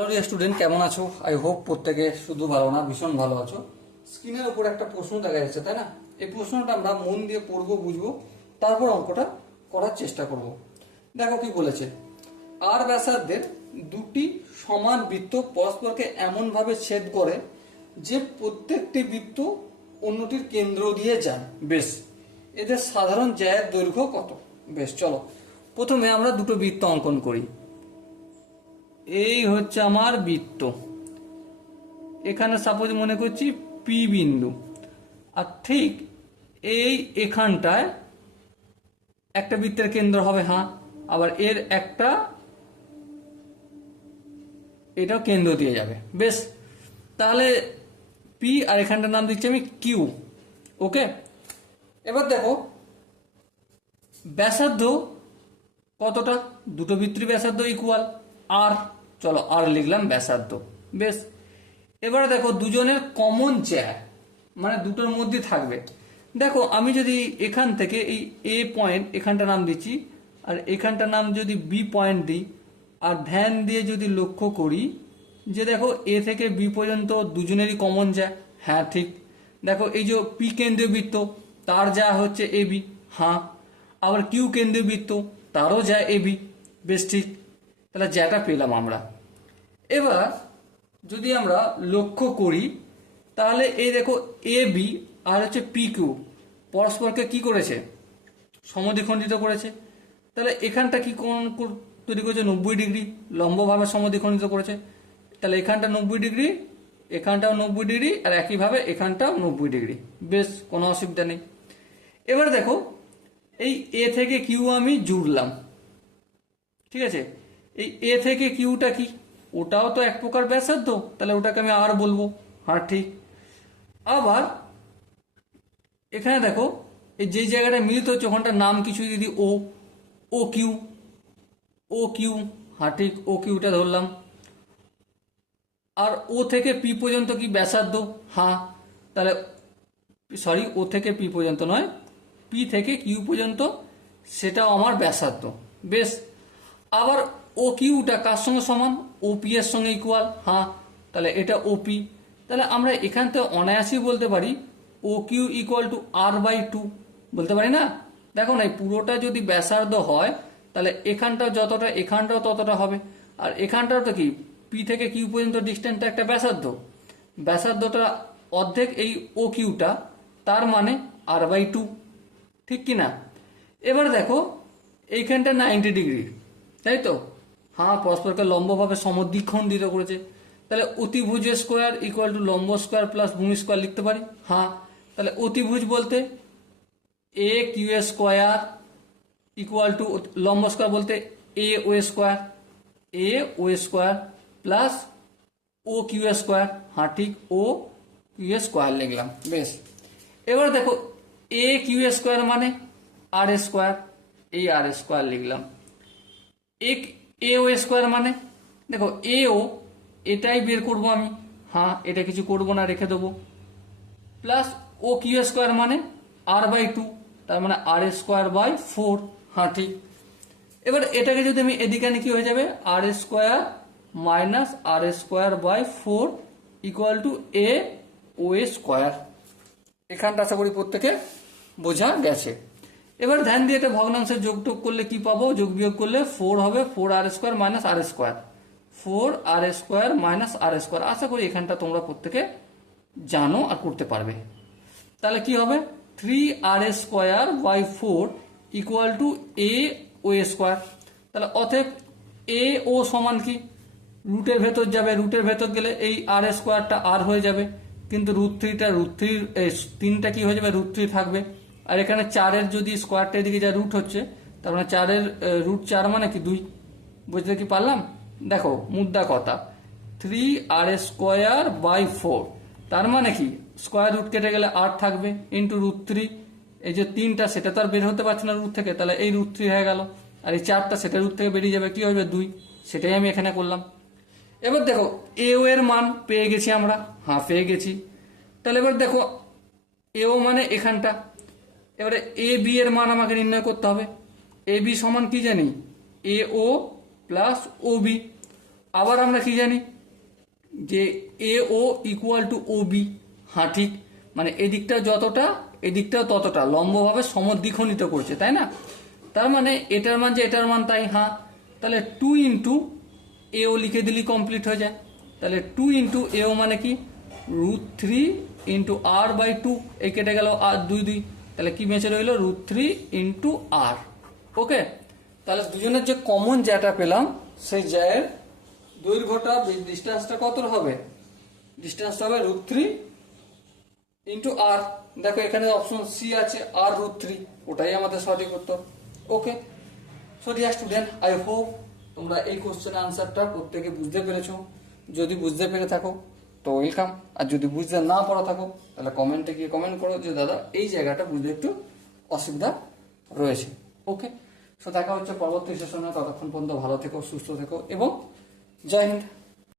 Hello student কেমন আছো? I hope প্রত্যেকে শুধু ভালো না, ভীষণ ভালো আছো। স্ক্রিনের উপর একটা প্রশ্ন দেখা যাচ্ছে, তাই না? এই প্রশ্নটা আমরা মন দিয়ে পড়ব, বুঝব, তারপর অঙ্কটা করার চেষ্টা করব। দেখো কি বলেছে, আর ব্যাসার্ধের দুটি সমান বৃত্ত পরস্পরকে এমনভাবে ছেদ করে যে প্রত্যেকটি বৃত্ত অন্যটির কেন্দ্র দিয়ে যায়। বেশ, এদের সাধারণ জ্যায়ের দৈর্ঘ্য কত? বেশ, চলো, প্রথমে আমরা দুটো বৃত্ত অঙ্কন করি। এই হচ্ছে আমার বৃত্ত। এখানে সাপোজ মনে করছি পি বিন্দু। আর ঠিক এই এখানটায় একটা বৃত্তের কেন্দ্র হবে হ্যাঁ। আবার এর একটা এটাও কেন্দ্র দিয়ে যাবে। বেশ, তাহলে পি আর এখানটার নাম দিচ্ছি আমি কিউ ওকে এবার দেখো, ব্যাসার্ধ কতটা? দুটো বৃত্তির ব্যাসার্ধ ইকুয়াল আর চলো আর লিখলাম ব্যাসার্ধ। বেশ। এবারে দেখো দুজনের কমন জ্যা মানে দুটোর মধ্যে থাকবে। দেখো আমি যদি এখান থেকে এই এ পয়েন্ট এখানটা নাম দিচ্ছি, আর এখানটা নাম যদি বি পয়েন্ট দিই, আর ধ্যান দিয়ে যদি লক্ষ্য করি, যে দেখো এ থেকে বি পর্যন্ত দুজনেরই কমন যায় হ্যাঁ ঠিক। দেখো এই যে পি কেন্দ্রীয় বৃত্ত, তার যা হচ্ছে এ বি হ্যাঁ। আবার কিউ কেন্দ্রীয় বৃত্ত, তারও যায় এ বি বেশ, ঠিক। তাহলে জ্যাটা পেলাম আমরা। এবার যদি আমরা লক্ষ্য করি, তাহলে এই দেখো, এ, বি আর হচ্ছে পি, কিউ। পরস্পরকে কি করেছে? সমদ্বিখণ্ডিত করেছে। তাহলে এখানটা কি কোন তৈরি করেছে? নব্বই ডিগ্রি লম্বভাবে সমদ্বিখণ্ডিত করেছে। তাহলে এখানটা নব্বই ডিগ্রি, এখানটাও নব্বই ডিগ্রি আর একইভাবে এখানটাও নব্বই ডিগ্রি। বেশ, কোনো অসুবিধা নেই। এবার দেখো, এই এ থেকে কিউ আমি জুড়লাম। ঠিক আছে? এই এ থেকে কিউটা কি? ওটাও তো এক প্রকার ব্যাসার্ধ। তাহলে ওটাকে আমি আর বলব। হ্যাঁ ঠিক। আবার, এখানে দেখো, এই যে জায়গাটা মিলিত হচ্ছে, ওখানটার নাম কিছু যদি ও ও কিউ ও কিউ হ্যাঁ ঠিক, ও কিউটা ধরলাম। আর ও থেকে পি পর্যন্ত কি ব্যাসার্ধ? হ্যাঁ। তাহলে, সরি, ও থেকে পি পর্যন্ত নয়। পি থেকে কিউ পর্যন্ত, সেটাও আমার ব্যাসার্ধ। বেশ। আবার ও কিউটা কার সঙ্গে সমান? ও পি এর সঙ্গে ইকুয়াল হ্যাঁ তাহলে এটা ওপি তাহলে আমরা এখান থেকে অনায়াসই বলতে পারি O Q equal to R by two বলতে পারি না? দেখো না পুরোটা যদি ব্যাসার্ধ হয়, তাহলে এখানটাও যতটা, এখানটাও ততটা হবে। আর এখানটাও তো কি পি থেকে কিউ পর্যন্ত ডিস্টেন্সটা একটা ব্যাসার্ধ। ব্যাসার্ধটা অর্ধেক এই ও কিউটা তার মানে আর বাই টু ঠিক কি না? এবার দেখো, এইখানটা নাইনটি ডিগ্রি তাই তো? হ্যাঁ পরস্পরকে লম্বভাবে সমদ্বিখণ্ডিত করেছে। তাহলে অতিভুজ স্কোয়ার ইকুয়াল টু লম্ব স্কোয়ার প্লাস ভূমি স্কোয়ার লিখতে পারি? হ্যাঁ তাহলে অতিভুজ বলতে A Q square equal to লম্ব স্কোয়ার বলতে A O square A O square plus O Q square হ্যাঁ ঠিক ও কিউ স্কোয়ার লিখলাম, বেশ। এবার দেখো এ কিউ স্কোয়ার মানে আর স্কোয়ার এই আর স্কোয়ার লিখলাম। এক এ ও স্কোয়ার মানে? দেখো এ ও এটাই বের করব আমি। হ্যাঁ এটা কিছু করব না, রেখে দেবো। প্লাস ও কিউ স্কোয়ার মানে? আর বাই টু তার মানে আর স্কোয়ার বাই ফোর হ্যাঁ ঠিক। এবার এটাকে যদি আমি এদিকে আনি, কি হয়ে যাবে? R square minus R square by four equal to A O square এখানটা আশা করি প্রত্যেকে বোঝা গেছে। এবার ধ্যান দিয়ে এটা ভগ্নাংশের যোগ টোগ করলে কি পাবো? যোগ বিয়োগ করলে ফোর হবে four r square minus r square four r square minus r square আশা করি এখানটা তোমরা প্রত্যেকে জানো আর করতে পারবে। তাহলে কি হবে? Three r square by four equal to A O square তাহলে অতএব এ ও সমান কি? রুটের ভেতর যাবে রুটের ভেতর গেলে এই আর স্কোয়ারটা আর হয়ে যাবে। কিন্তু রুট থ্রিটা রুট থ্রি তিনটা কি হয়ে যাবে? রুট থ্রি থাকবে। আর এখানে চারের যদি স্কোয়ারটা এদিকে যা রুট হচ্ছে, তার মানে চারের রুট চার মানে কি দুই? বুঝতে কি পারলাম? দেখো, মুদ্রা কথা। Three r square by four তার মানে কি? স্কোয়ার রুট কেটে গেলে আট থাকবে ইন্টু রুট থ্রি এই যে তিনটা, সেটা তো আর বের হতে পারছে না রুট থেকে। তাহলে এই রুট থ্রি হয়ে গেল। আর এই চারটা, সেটা রুট থেকে বেরিয়ে যাবে। কি হবে দুই। সেটাই আমি এখানে করলাম। এবার দেখো এও এর মান পেয়ে গেছি আমরা। হ্যাঁ পেয়ে গেছি। তাহলে এবার দেখো এও মানে এখানটা। এবারে এ বি এর মান আমাকে নির্ণয় করতে হবে। এ বি সমান কি জানি? A O plus O B. আবার আমরা কি জানি? যে A O equal to O B. হ্যাঁ ঠিক। মানে এদিকটা যতটা এদিকটা ততটা। লম্বভাবে সমদ্বিখণ্ডিত করছে, তাই না? তার মানে এটার মান যে এটার মান তাই হ্যাঁ। তাহলে টু ইন্টু এও লিখে দিলি কমপ্লিট হয়ে যায়। তাহলে টু ইন্টু এও মানে কি? Root three into r by two এই কেটে গেল আর দুই দুই। তাহলে কি বেঁচে রইল? Root three into r okay তাহলে দুজনের যে কমন জ্যাটা পেলাম, সেই জ্যায়ের দৈর্ঘ্যটা ডিস্টেন্সটা কত হবে? ডিস্টেন্সটা হবে রুট থ্রি ইন্টু আর দেখো, এখানে অপশন সি আছে আর রুট থ্রি ওটাই আমাদের সঠিক উত্তর। Okay so dear student I hope তোমরা এই কোশ্চেনের আনসারটা প্রত্যেকে বুঝতে পেরেছ। যদি বুঝতে পেরে থাকো তো ওয়েলকাম আর যদি বুঝতে না পারা থাকো, তাহলে কমেন্টে গিয়ে কমেন্ট করো যে, দাদা, এই জায়গাটা বুঝতে একটু অসুবিধা রয়েছে। ওকে সো দেখা হচ্ছে পরবর্তী সেশনে ততক্ষণ পর্যন্ত ভালো থেকো, সুস্থ থেকো এবং জয় হিন্দ।